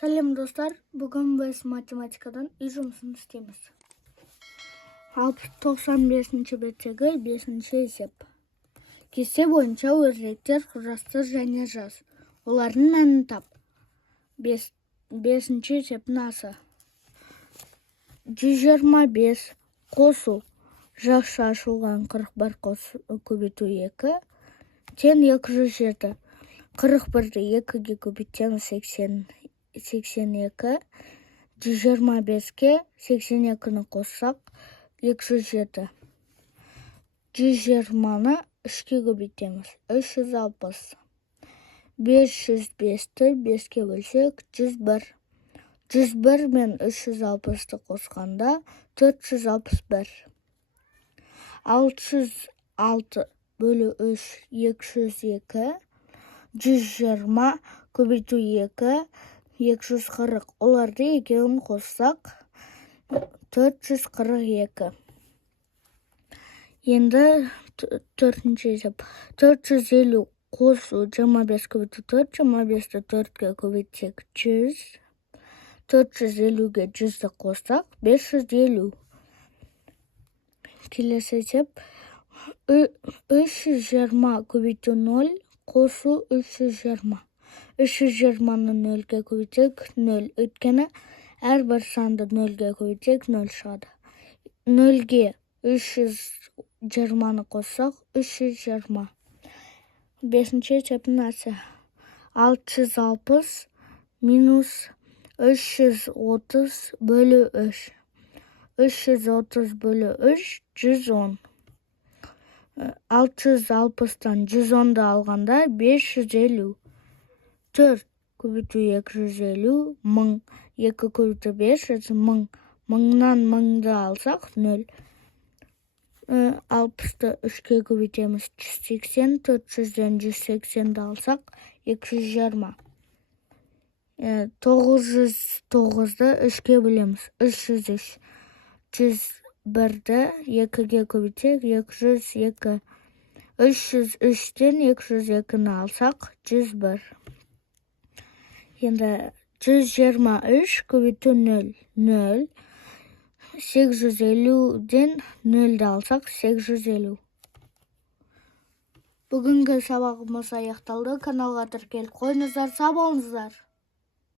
Selam dostlar. Bugün biz matematikadan үй жұмысын істейміз. 95 беттегі 5 есеп. Кесте бойынша өзектер құрастыр және жаз. Олардың мәнін тап. 5 есептің асы. 125 қосу жақша ашылған 41 көбейту 2 тең 207. 41-ді 2-ге көбейтеміз 82. 125-ке 82-ні қоссақ 207. 120-ны 3-ке көбейтеміз 360. 505-ті 5-ке бөлсек 101. 101 мен 360-ты қосқанда 461. 606 бөлі 3 202. 120 көбейту 2 240. Оларды екеуін қоссақ 442. Енді төртінші есеп. 450 қосу 25 көбейту 4, 25-ті 4-ке көбейтсек 100. 450-ге 100-ді қоссақ 550. Келесі есеп. 320 көбейту 0 қосу 320. 320-ны 0-ге көбейтсек 0. Өйткені әрбір санды 0-ге көбейтсек 0 шығады. 0-ге 320-ны қоссақ 320. 5-ші есептің асы. 660 минус 330 бөлі 3. 330 бөлі 3 110. 660-тан 110-ды алғанда 550. 4 көбейту 250 1000. 2 көбейту 500 1000. 1000-нан 1000-ды алсақ 0. 60-ты 3-ке көбейтеміз 180. 400-ден 180-ді алсақ 220. 909-ды 3-ке бөлеміз 303. 101-ді 2-ге көбейтсек 202. 303-тен 202-ні алсақ 101. Енді 123 көбейту 0 0. 850-ден 0-ді алсақ 850. Бүгінгі сабағымыз аяқталды. Каналға тіркеліп қойыңыздар, сау болыңыздар.